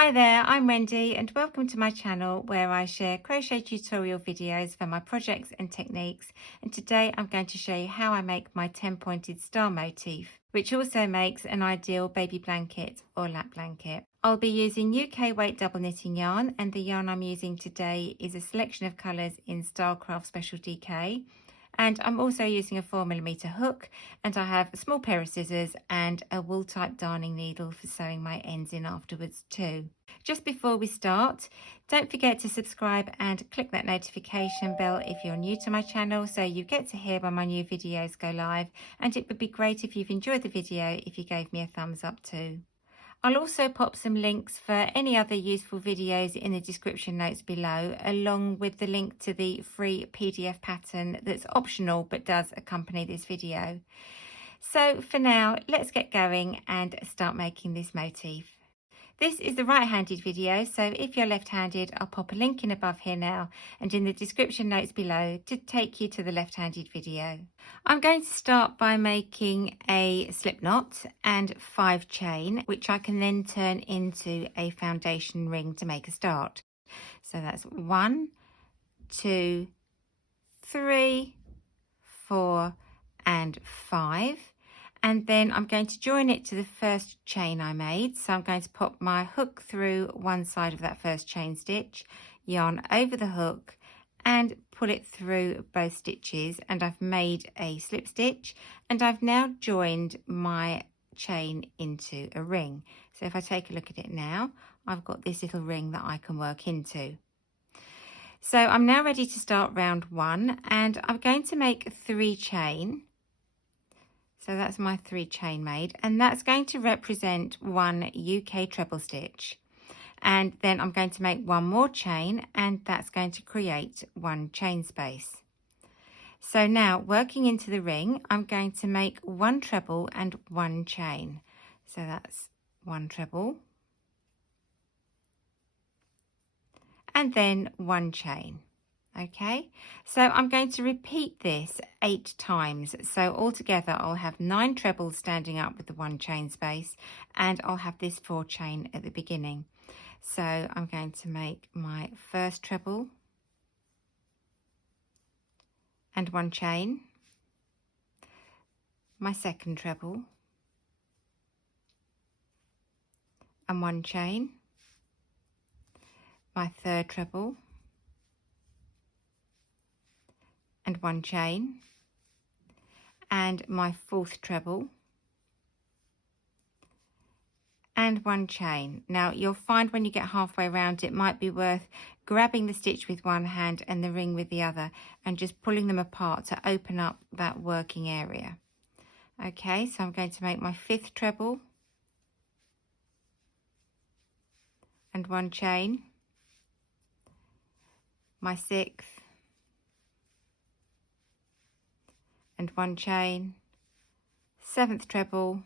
Hi there, I'm Wendy and welcome to my channel where I share crochet tutorial videos for my projects and techniques, and today I'm going to show you how I make my 10 pointed star motif, which also makes an ideal baby blanket or lap blanket. I'll be using UK weight double knitting yarn, and the yarn I'm using today is a selection of colours in Stylecraft Special DK. And I'm also using a 4mm hook, and I have a small pair of scissors and a wool type darning needle for sewing my ends in afterwards too. Just before we start, don't forget to subscribe and click that notification bell if you're new to my channel so you get to hear when my new videos go live, and it would be great if you've enjoyed the video if you gave me a thumbs up too. I'll also pop some links for any other useful videos in the description notes below, along with the link to the free PDF pattern that's optional but does accompany this video. So for now, let's get going and start making this motif. This is the right-handed video, so if you're left-handed, I'll pop a link in above here now and in the description notes below to take you to the left-handed video. I'm going to start by making a slip knot and 5 chain, which I can then turn into a foundation ring to make a start. So that's 1, 2, 3, 4 and 5. And then I'm going to join it to the first chain I made. So I'm going to pop my hook through one side of that first chain stitch, yarn over the hook and pull it through both stitches, and I've made a slip stitch, and I've now joined my chain into a ring. So if I take a look at it now, I've got this little ring that I can work into. So I'm now ready to start round 1, and I'm going to make 3 chain. So that's my 3 chain made, and that's going to represent 1 UK treble stitch. And then I'm going to make 1 more chain, and that's going to create 1 chain space. So now, working into the ring, I'm going to make 1 treble and 1 chain. So that's 1 treble and then 1 chain. Okay, so I'm going to repeat this 8 times. So altogether I'll have 9 trebles standing up with the 1 chain space, and I'll have this 4 chain at the beginning. So I'm going to make my first treble and 1 chain, my second treble and 1 chain, my third treble and 1 chain, and my fourth treble and 1 chain. Now you'll find when you get halfway around, it might be worth grabbing the stitch with one hand and the ring with the other and just pulling them apart to open up that working area. Okay, so I'm going to make my 5th treble and 1 chain, my 6th and 1 chain, 7th treble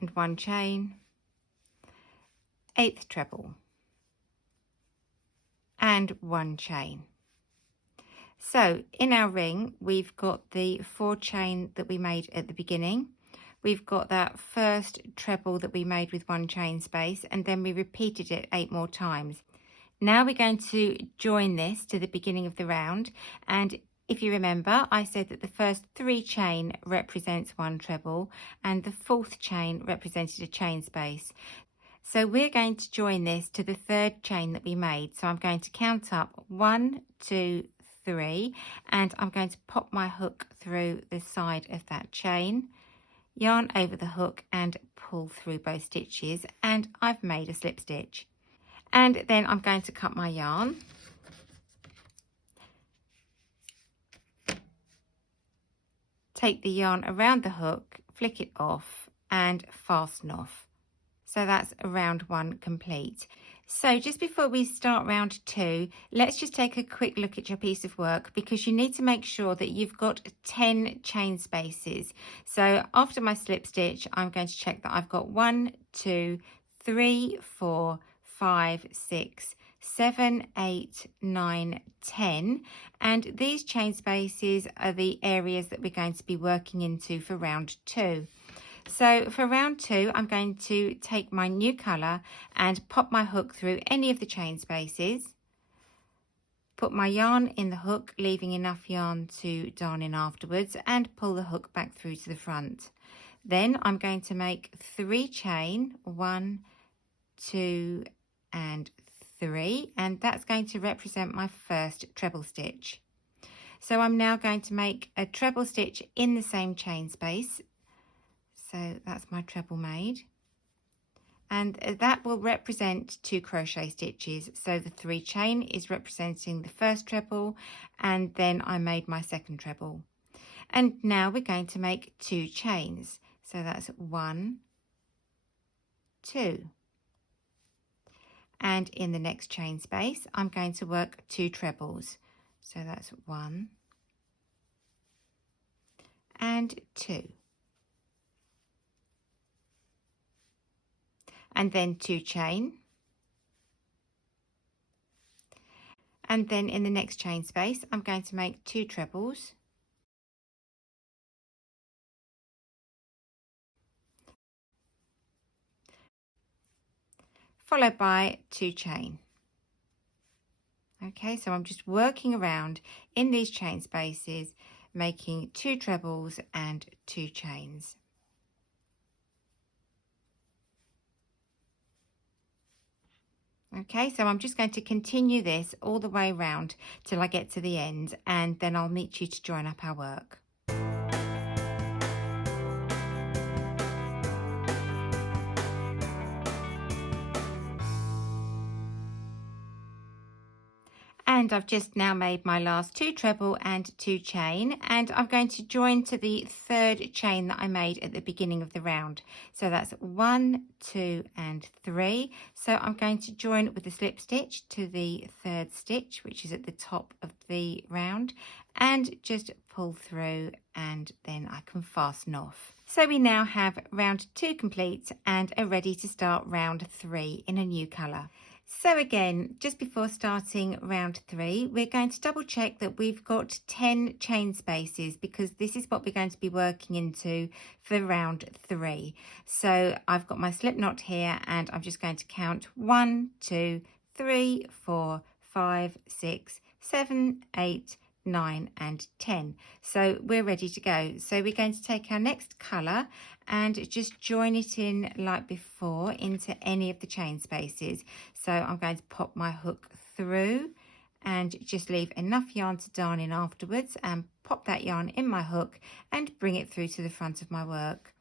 and 1 chain, 8th treble and 1 chain. So in our ring, we've got the 4 chain that we made at the beginning. We've got that first treble that we made with 1 chain space, and then we repeated it 8 more times. Now we're going to join this to the beginning of the round, and if you remember, I said that the first 3 chain represents 1 treble and the 4th chain represented a chain space. So we're going to join this to the 3rd chain that we made. So I'm going to count up 1, 2, 3, and I'm going to pop my hook through the side of that chain, yarn over the hook and pull through both stitches, and I've made a slip stitch. And then I'm going to cut my yarn. Take the yarn around the hook, flick it off and fasten off. So that's round 1 complete. So just before we start round 2, let's just take a quick look at your piece of work, because you need to make sure that you've got 10 chain spaces. So after my slip stitch, I'm going to check that I've got 1, 2, 3, 4, 5, 6, 7, 8, 9, 10, and these chain spaces are the areas that we're going to be working into for round 2. So for round 2, I'm going to take my new colour and pop my hook through any of the chain spaces. Put my yarn in the hook, leaving enough yarn to darn in afterwards, and pull the hook back through to the front. Then I'm going to make 3 chain, 1, 2 and 3, and that's going to represent my first treble stitch. So I'm now going to make a treble stitch in the same chain space. So that's my treble made, and that will represent 2 crochet stitches. So the 3 chain is representing the first treble, and then I made my second treble. And now we're going to make 2 chains. So that's 1, 2. And in the next chain space, I'm going to work 2 trebles. So that's 1 and 2. And then 2 chain. And then in the next chain space, I'm going to make 2 trebles. Followed by 2 chain. Okay, so I'm just working around in these chain spaces, making 2 trebles and 2 chains. Okay, so I'm just going to continue this all the way around till I get to the end, and then I'll meet you to join up our work. And I've just now made my last 2 treble and 2 chain, and I'm going to join to the 3rd chain that I made at the beginning of the round. So that's 1, 2 and 3. So I'm going to join with a slip stitch to the 3rd stitch, which is at the top of the round, and just pull through, and then I can fasten off. So we now have round 2 complete and are ready to start round 3 in a new colour. So again, just before starting round 3, we're going to double check that we've got 10 chain spaces, because this is what we're going to be working into for round 3. So I've got my slip knot here, and I'm just going to count 1, 2, 3, 4, 5, 6, 7, 8, 9 and 10. So we're ready to go. So we're going to take our next colour and just join it in like before into any of the chain spaces. So I'm going to pop my hook through and just leave enough yarn to darn in afterwards, and pop that yarn in my hook and bring it through to the front of my work.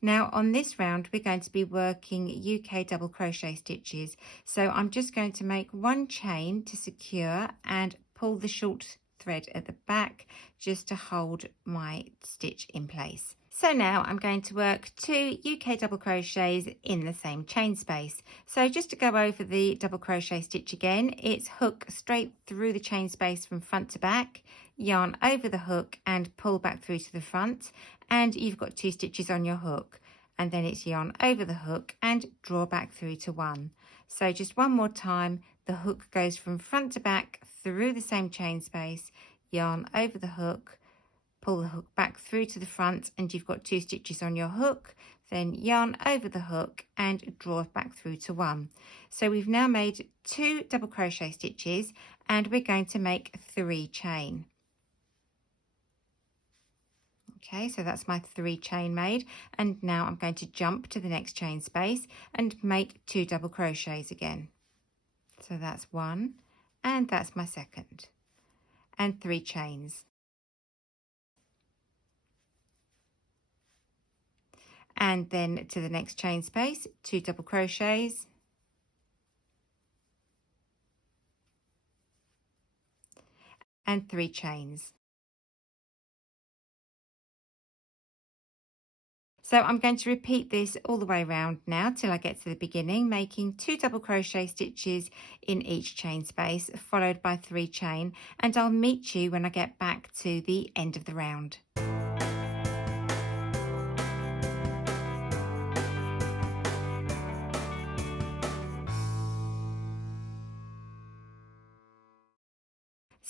Now on this round, we're going to be working UK double crochet stitches. So I'm just going to make 1 chain to secure and pull the short thread at the back just to hold my stitch in place. So now I'm going to work 2 UK double crochets in the same chain space. So just to go over the double crochet stitch again, it's hook straight through the chain space from front to back, yarn over the hook and pull back through to the front, and you've got 2 stitches on your hook, and then it's yarn over the hook and draw back through to 1. So just one more time, the hook goes from front to back through the same chain space, yarn over the hook, pull the hook back through to the front, and you've got 2 stitches on your hook, then yarn over the hook and draw back through to 1. So we've now made 2 double crochet stitches, and we're going to make 3 chain. Okay, so that's my 3 chain made, and now I'm going to jump to the next chain space and make 2 double crochets again. So that's 1, and that's my second, and 3 chains. And then to the next chain space, 2 double crochets, and 3 chains. So I'm going to repeat this all the way around now till I get to the beginning, making 2 double crochet stitches in each chain space, followed by 3 chain, and I'll meet you when I get back to the end of the round.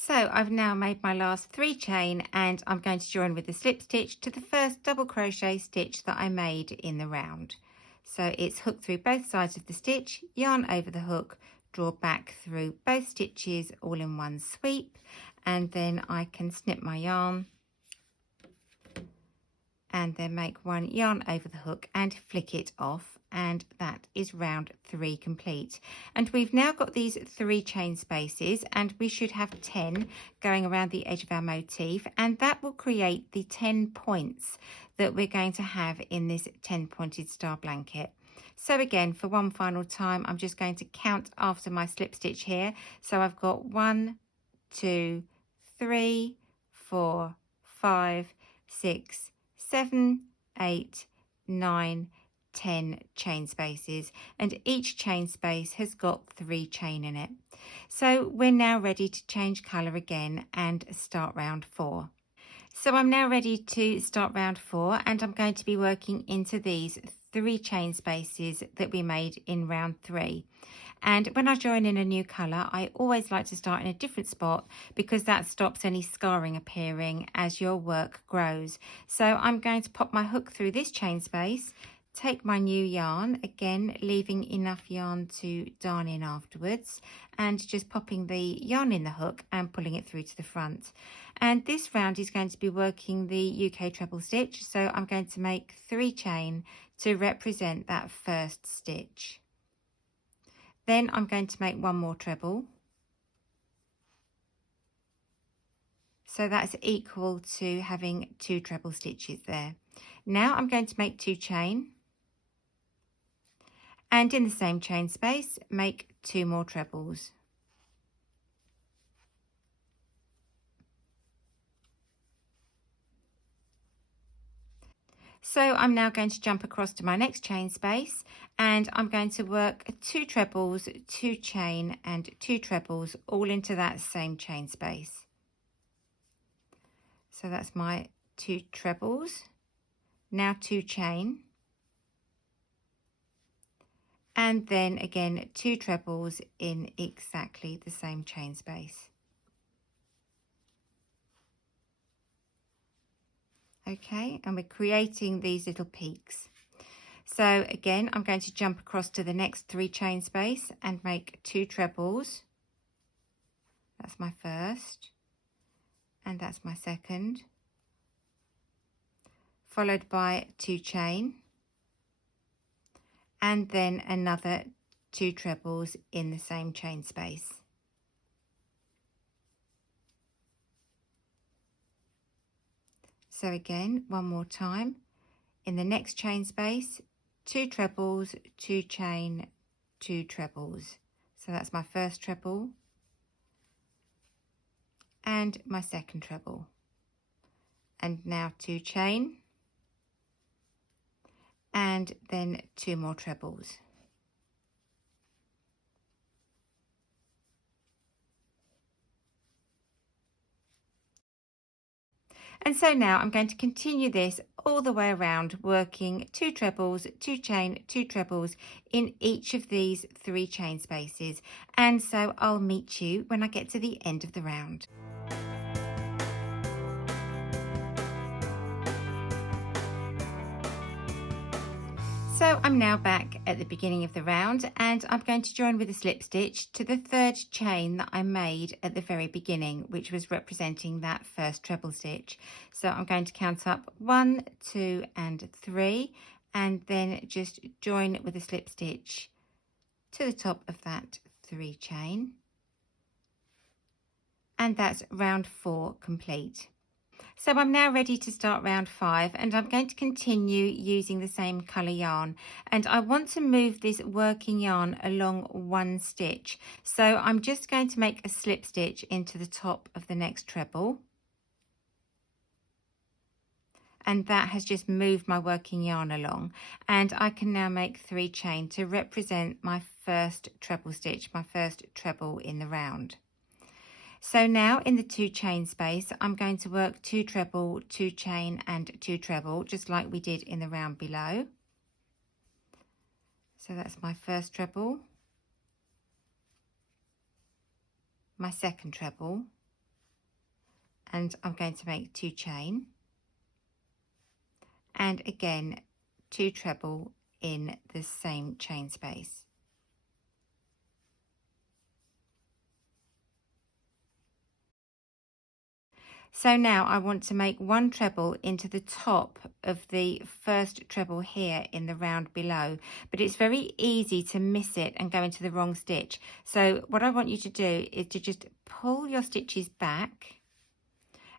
So I've now made my last 3 chain, and I'm going to join with the slip stitch to the first double crochet stitch that I made in the round. So it's hook through both sides of the stitch, yarn over the hook, draw back through both stitches all in one sweep, and then I can snip my yarn and then make one yarn over the hook and flick it off, and that is round 3 complete. And we've now got these 3 chain spaces, and we should have 10 going around the edge of our motif, and that will create the 10 points that we're going to have in this 10 pointed star blanket. So again, for one final time, I'm just going to count after my slip stitch here. So I've got 1, 2, 3, 4, 5, 6, 7, 8, 9, 10 chain spaces, and each chain space has got 3 chain in it. So we're now ready to change colour again and start round 4. So I'm now ready to start round 4, and I'm going to be working into these 3 chain spaces that we made in round 3. And when I join in a new colour, I always like to start in a different spot because that stops any scarring appearing as your work grows. So I'm going to pop my hook through this chain space, take my new yarn, again leaving enough yarn to darn in afterwards, and just popping the yarn in the hook and pulling it through to the front. And this round is going to be working the UK treble stitch, so I'm going to make 3 chain to represent that first stitch. Then I'm going to make 1 more treble. So that's equal to having 2 treble stitches there. Now I'm going to make 2 chain, and in the same chain space make 2 more trebles. So I'm now going to jump across to my next chain space, and I'm going to work 2 trebles, 2 chain and 2 trebles all into that same chain space. So that's my 2 trebles, now 2 chain, and then again 2 trebles in exactly the same chain space. Okay, and we're creating these little peaks. So again, I'm going to jump across to the next 3 chain space and make 2 trebles. That's my first, and that's my second, followed by 2 chain, and then another 2 trebles in the same chain space. So again, one more time, in the next chain space, 2 trebles, 2 chain, 2 trebles. So that's my first treble and my second treble, and now 2 chain, and then 2 more trebles. And so now I'm going to continue this all the way around, working 2 trebles, 2 chain, 2 trebles in each of these 3 chain spaces. And so I'll meet you when I get to the end of the round. So I'm now back at the beginning of the round, and I'm going to join with a slip stitch to the 3rd chain that I made at the very beginning, which was representing that first treble stitch. So I'm going to count up 1, 2 and 3, and then just join with a slip stitch to the top of that 3 chain, and that's round 4 complete. So I'm now ready to start round 5, and I'm going to continue using the same colour yarn, and I want to move this working yarn along 1 stitch. So I'm just going to make a slip stitch into the top of the next treble, and that has just moved my working yarn along, and I can now make 3 chain to represent my first treble stitch, my first treble in the round. So now in the 2 chain space, I'm going to work 2 treble, 2 chain and 2 treble, just like we did in the round below. So that's my first treble, my second treble, and I'm going to make 2 chain, and again 2 treble in the same chain space. So now I want to make 1 treble into the top of the first treble here in the round below, but it's very easy to miss it and go into the wrong stitch. So what I want you to do is to just pull your stitches back,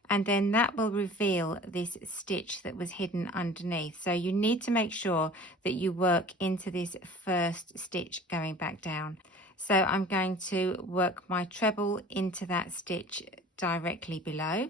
and then that will reveal this stitch that was hidden underneath. So you need to make sure that you work into this first stitch going back down. So I'm going to work my treble into that stitch directly below,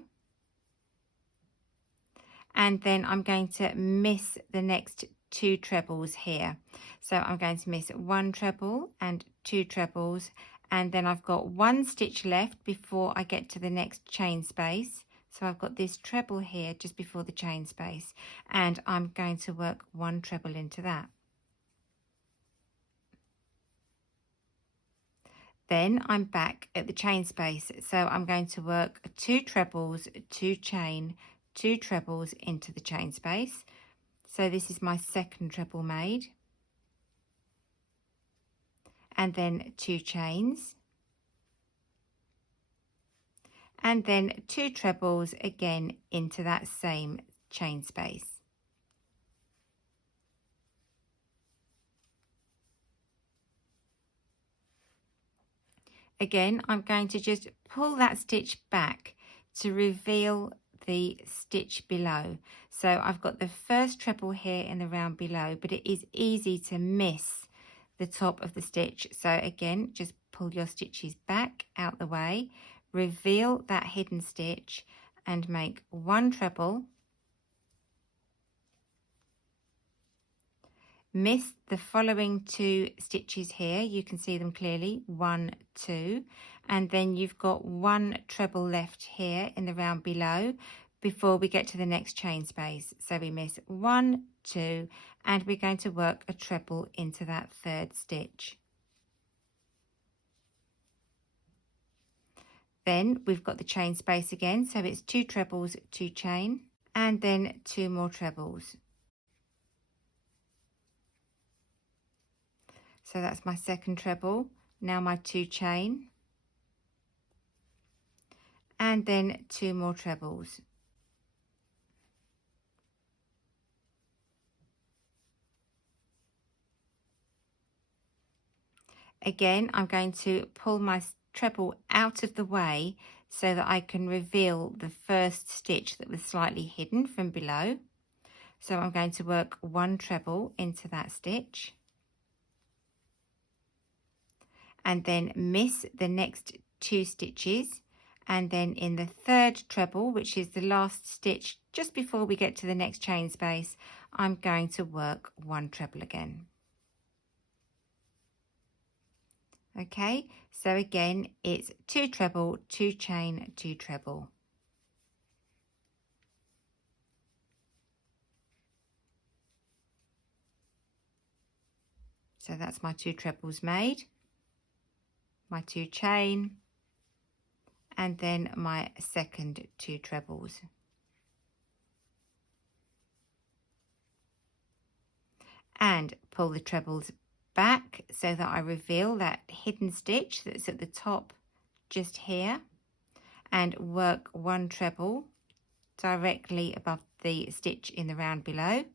and then I'm going to miss the next 2 trebles here. So I'm going to miss 1 treble and 2 trebles, and then I've got 1 stitch left before I get to the next chain space. So I've got this treble here just before the chain space, and I'm going to work 1 treble into that. Then I'm back at the chain space, so I'm going to work 2 trebles, 2 chain, 2 trebles into the chain space. So this is my second treble made, and then 2 chains, and then 2 trebles again into that same chain space. Again, I'm going to just pull that stitch back to reveal the stitch below. So I've got the first treble here in the round below, but it is easy to miss the top of the stitch. So again, just pull your stitches back out the way, reveal that hidden stitch, and make 1 treble, miss the following 2 stitches here, you can see them clearly, 1, 2, and then you've got 1 treble left here in the round below before we get to the next chain space. So we miss 1, 2, and we're going to work a treble into that third stitch. Then we've got the chain space again, so it's 2 trebles, 2 chain, and then 2 more trebles. So that's my second treble, now my 2 chain, and then 2 more trebles. Again, I'm going to pull my treble out of the way so that I can reveal the first stitch that was slightly hidden from below. So I'm going to work 1 treble into that stitch, and then miss the next 2 stitches, and then in the third treble, which is the last stitch just before we get to the next chain space, I'm going to work 1 treble again. Okay, so again it's 2 treble, 2 chain, 2 treble. So that's my 2 trebles made, my 2 chain, and then my second 2 trebles. And pull the trebles back so that I reveal that hidden stitch that's at the top just here, and work 1 treble directly above the stitch in the round below,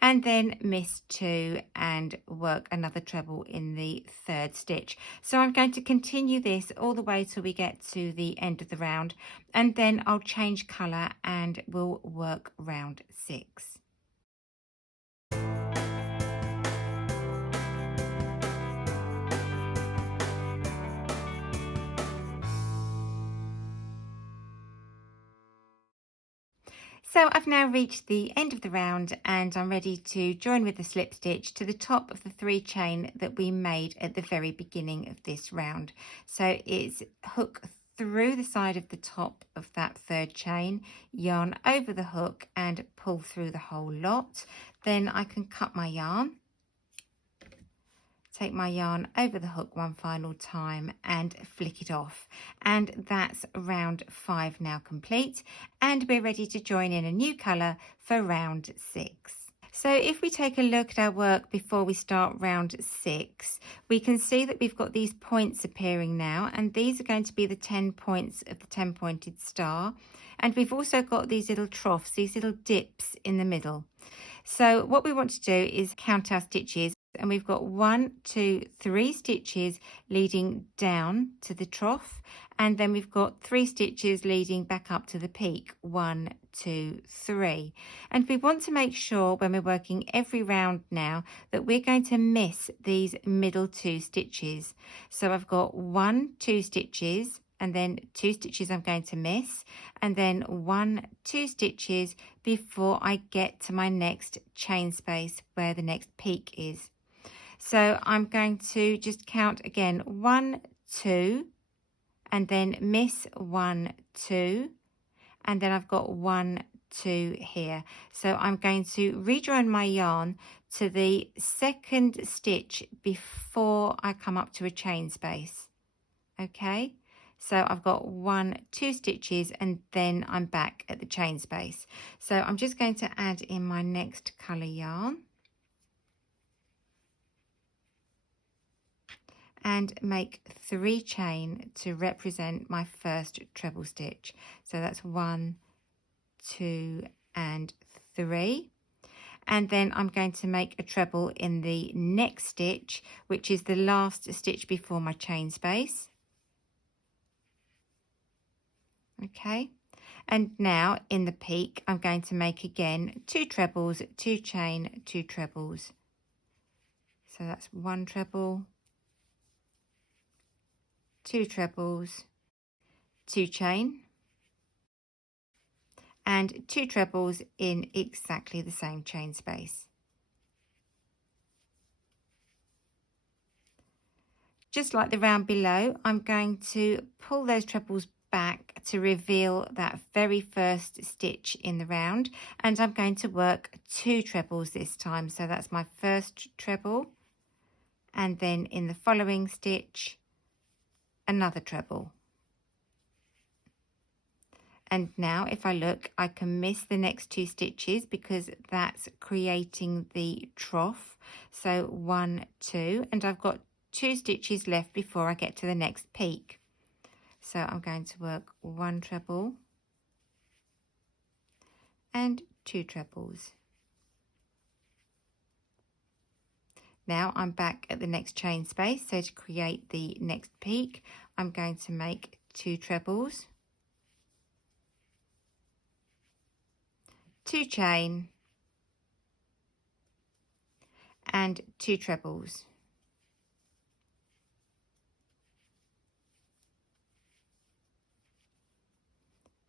and then miss 2 and work another treble in the third stitch. So I'm going to continue this all the way till we get to the end of the round, and then I'll change colour and we'll work round 6. So I've now reached the end of the round, and I'm ready to join with the slip stitch to the top of the 3 chain that we made at the very beginning of this round. So it's hook through the side of the top of that 3rd chain, yarn over the hook and pull through the whole lot. Then I can cut my yarn, take my yarn over the hook one final time and flick it off. And that's round 5 now complete, and we're ready to join in a new colour for round 6. So if we take a look at our work before we start round 6, we can see that we've got these points appearing now, and these are going to be the 10 points of the 10 pointed star. And we've also got these little troughs, these little dips in the middle. So what we want to do is count our stitches, and we've got 1, 2, 3 stitches leading down to the trough, and then we've got 3 stitches leading back up to the peak. 1, 2, 3. And we want to make sure when we're working every round now that we're going to miss these middle 2 stitches. So I've got 1, 2 stitches, and then 2 stitches I'm going to miss, and then 1, 2 stitches before I get to my next chain space where the next peak is. So I'm going to just count again, 1, 2, and then miss 1, 2, and then I've got 1, 2 here. So I'm going to rejoin my yarn to the second stitch before I come up to a chain space. Okay, so I've got 1, 2 stitches, and then I'm back at the chain space. So I'm just going to add in my next colour yarn and make 3 chain to represent my first treble stitch. So that's 1, 2 and 3. And then I'm going to make a treble in the next stitch, which is the last stitch before my chain space. Okay, and now in the peak I'm going to make again 2 trebles, 2 chain, 2 trebles. So that's 1 treble, 2 trebles, 2 chain, and 2 trebles in exactly the same chain space. Just like the round below, I'm going to pull those trebles back to reveal that very first stitch in the round, and I'm going to work 2 trebles this time. So that's my first treble, and then in the following stitch another treble. And now if I look, I can miss the next 2 stitches because that's creating the trough. So 1, 2, and I've got 2 stitches left before I get to the next peak. So I'm going to work 1 treble and 2 trebles. Now I'm back at the next chain space, so to create the next peak I'm going to make 2 trebles, 2 chain and 2 trebles.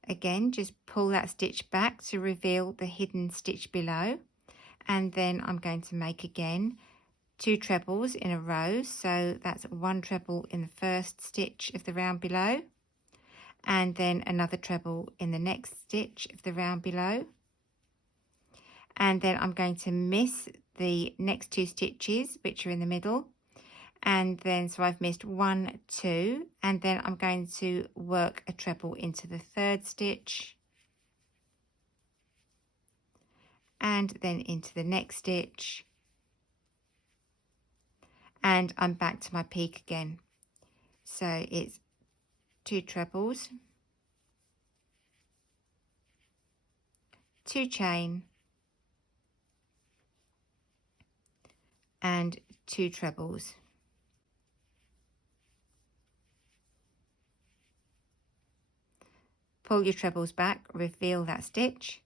Again, just pull that stitch back to reveal the hidden stitch below, and then I'm going to make again 2 trebles in a row. So that's 1 treble in the first stitch of the round below, and then another treble in the next stitch of the round below, and then I'm going to miss the next 2 stitches which are in the middle, and then so I've missed 1, 2, and then I'm going to work a treble into the third stitch, and then into the next stitch, and I'm back to my peak again. So it's 2 trebles, 2 chain and 2 trebles. Pull your trebles back, reveal that stitch,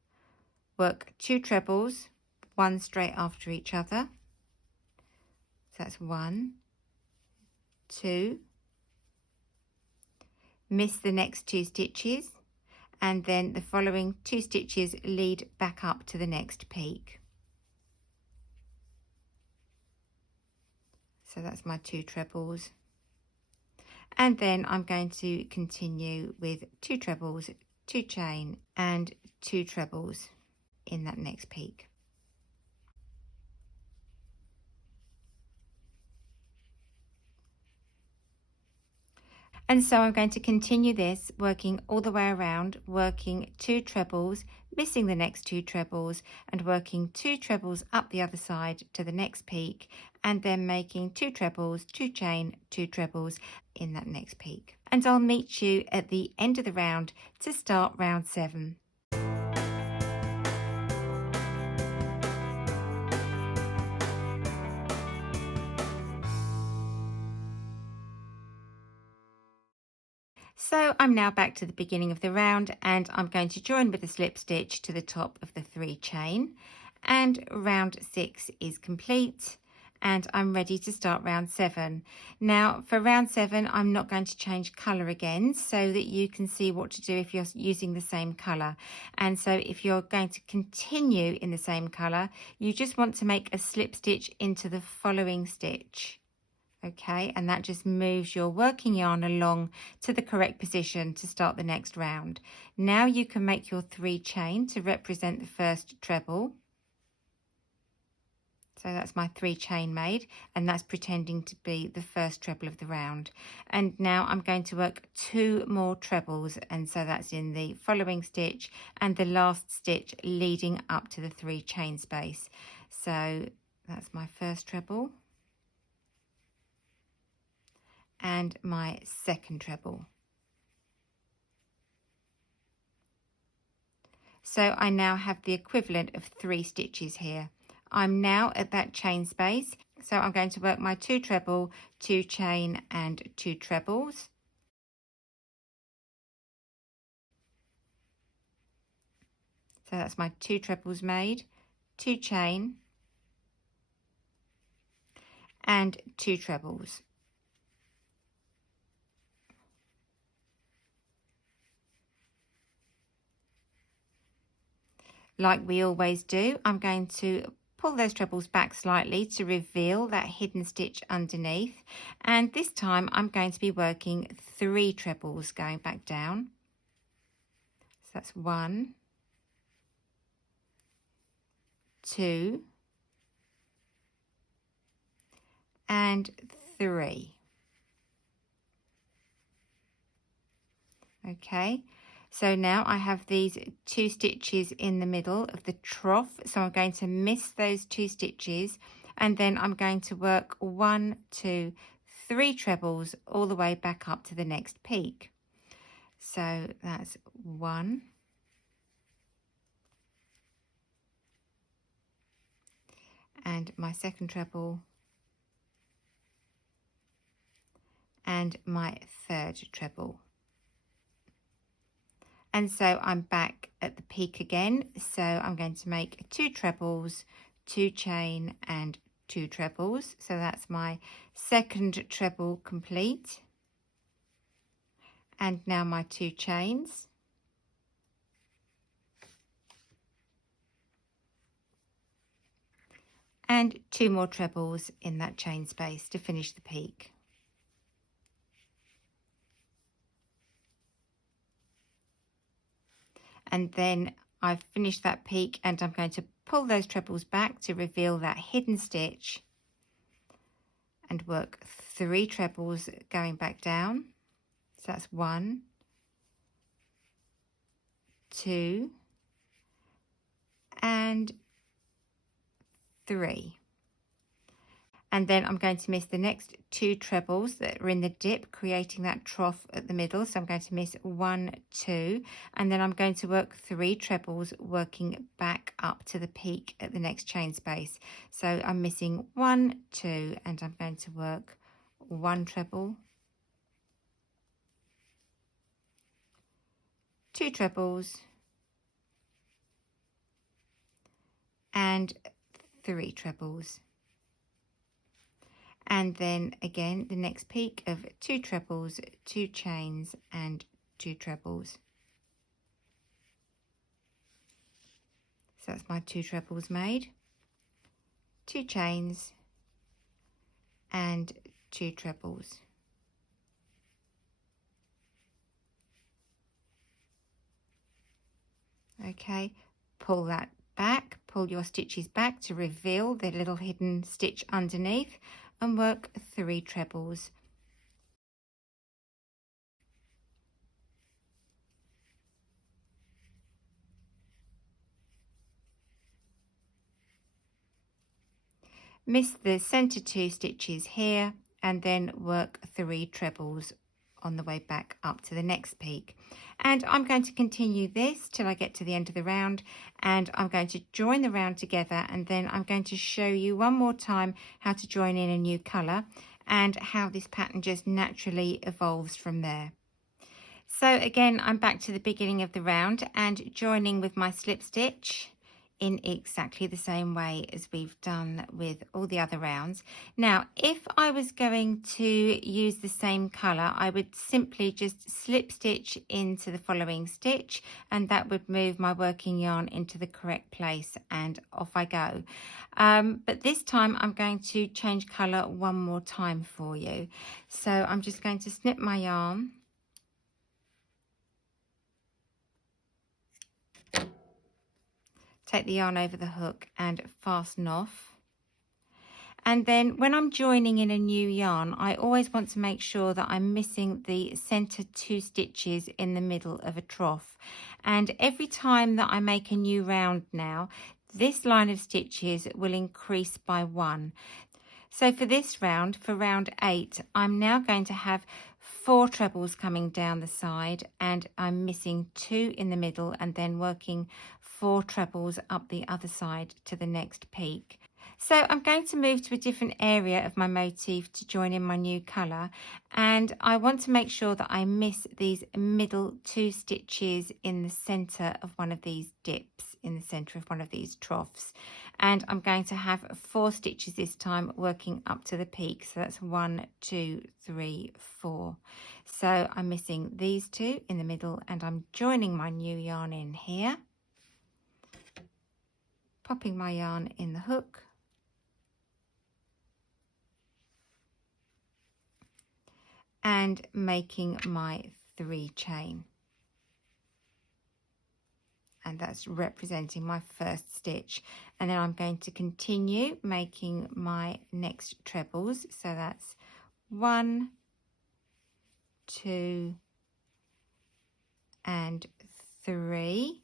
work 2 trebles, 1 straight after each other. So that's 1, 2, miss the next 2 stitches, and then the following 2 stitches lead back up to the next peak. So that's my 2 trebles. And then I'm going to continue with 2 trebles, 2 chain and 2 trebles in that next peak. And so I'm going to continue this, working all the way around, working 2 trebles, missing the next 2 trebles, and working 2 trebles up the other side to the next peak, and then making 2 trebles, 2 chain, 2 trebles in that next peak. And I'll meet you at the end of the round to start round 7. So I'm now back to the beginning of the round, and I'm going to join with a slip stitch to the top of the 3 chain, and round 6 is complete, and I'm ready to start round 7. Now for round 7 I'm not going to change colour again, so that you can see what to do if you're using the same colour. And so if you're going to continue in the same colour, you just want to make a slip stitch into the following stitch. Okay, and that just moves your working yarn along to the correct position to start the next round. Now you can make your 3 chain to represent the first treble. So that's my 3 chain made, and that's pretending to be the first treble of the round. And now I'm going to work 2 more trebles, and so that's in the following stitch and the last stitch leading up to the 3 chain space. So that's my first treble and my second treble. So I now have the equivalent of 3 stitches here. I'm now at that chain space, so I'm going to work my 2 treble, 2 chain and 2 trebles. So that's my 2 trebles made, 2 chain and 2 trebles. Like we always do, I'm going to pull those trebles back slightly to reveal that hidden stitch underneath, and this time I'm going to be working 3 trebles going back down. So that's 1, 2 and 3. Okay, so now I have these 2 stitches in the middle of the trough, so I'm going to miss those 2 stitches, and then I'm going to work 1, 2, 3 trebles all the way back up to the next peak. So that's 1, and my second treble, and my third treble. And so I'm back at the peak again, so I'm going to make 2 trebles, 2 chain and 2 trebles. So that's my second treble complete. And now my 2 chains. And 2 more trebles in that chain space to finish the peak. And then I've finished that peak, and I'm going to pull those trebles back to reveal that hidden stitch and work 3 trebles going back down. So that's 1, 2 and 3. And then I'm going to miss the next 2 trebles that are in the dip, creating that trough at the middle. So I'm going to miss 1, 2, and then I'm going to work 3 trebles working back up to the peak at the next chain space. So I'm missing 1, 2, and I'm going to work 1 treble, 2 trebles, and 3 trebles. And then again the next peak of 2 trebles, 2 chains and 2 trebles. So that's my 2 trebles made, 2 chains and 2 trebles. Okay, pull that back, pull your stitches back to reveal the little hidden stitch underneath, and work 3 trebles. miss the center 2 stitches here, and then work 3 trebles on the way back up to the next peak. And I'm going to continue this till I get to the end of the round, and I'm going to join the round together, and then I'm going to show you one more time how to join in a new color and how this pattern just naturally evolves from there. So again, I'm back to the beginning of the round and joining with my slip stitch in exactly the same way as we've done with all the other rounds. Now, if I was going to use the same color, I would simply just slip stitch into the following stitch, and that would move my working yarn into the correct place, and off I go. But this time I'm going to change color one more time for you. So I'm just going to snip my yarn, take the yarn over the hook and fasten off. And then when I'm joining in a new yarn, I always want to make sure that I'm missing the center 2 stitches in the middle of a trough. And every time that I make a new round now, this line of stitches will increase by 1. So for this round, for round 8, I'm now going to have 4 trebles coming down the side, and I'm missing 2 in the middle, and then working 4 trebles up the other side to the next peak. So I'm going to move to a different area of my motif to join in my new colour, and I want to make sure that I miss these middle 2 stitches in the centre of one of these dips, in the centre of one of these troughs. And I'm going to have 4 stitches this time, working up to the peak. So that's 1, 2, 3, 4. So I'm missing these 2 in the middle, and I'm joining my new yarn in here, popping my yarn in the hook, and making my 3 chain. And that's representing my first stitch. And then I'm going to continue making my next trebles. So that's 1, 2, and 3.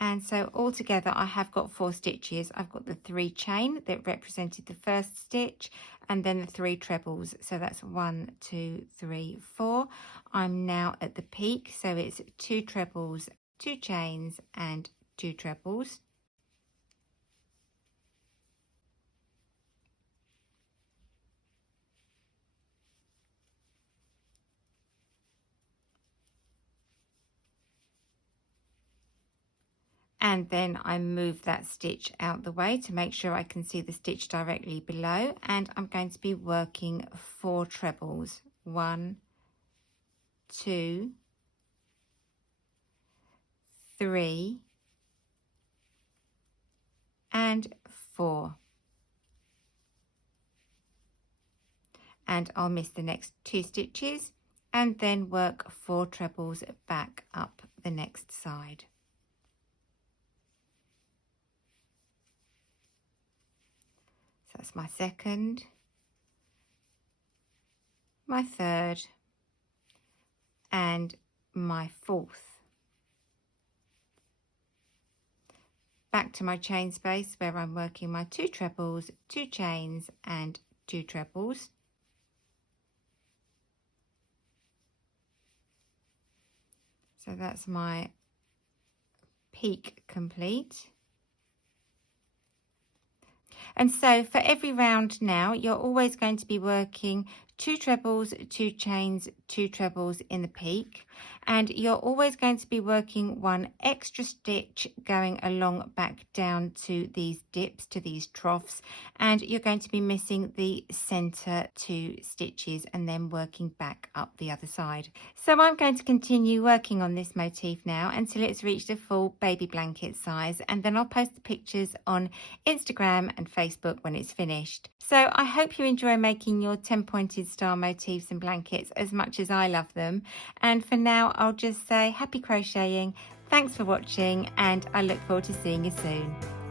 And so altogether I have got 4 stitches. I've got the 3 chain that represented the first stitch, and then the 3 trebles. So that's 1, 2, 3, 4. I'm now at the peak, so it's 2 trebles, 2 chains, and 2 trebles. And then I move that stitch out the way to make sure I can see the stitch directly below, and I'm going to be working 4 trebles. 1, 2, 3, and 4. And I'll miss the next 2 stitches and then work 4 trebles back up the next side. So that's my second, my third, and my fourth. Back to my chain space where I'm working my 2 trebles, 2 chains, and 2 trebles. So that's my peak complete. And so for every round now, you're always going to be working 2 trebles, 2 chains, 2 trebles in the peak, and you're always going to be working 1 extra stitch going along back down to these dips, to these troughs, and you're going to be missing the center 2 stitches and then working back up the other side. So I'm going to continue working on this motif now until it's reached a full baby blanket size, and then I'll post the pictures on Instagram and Facebook when it's finished. So I hope you enjoy making your 10 pointed star motifs and blankets as much as I love them. And for now, I'll just say happy crocheting, thanks for watching, and I look forward to seeing you soon.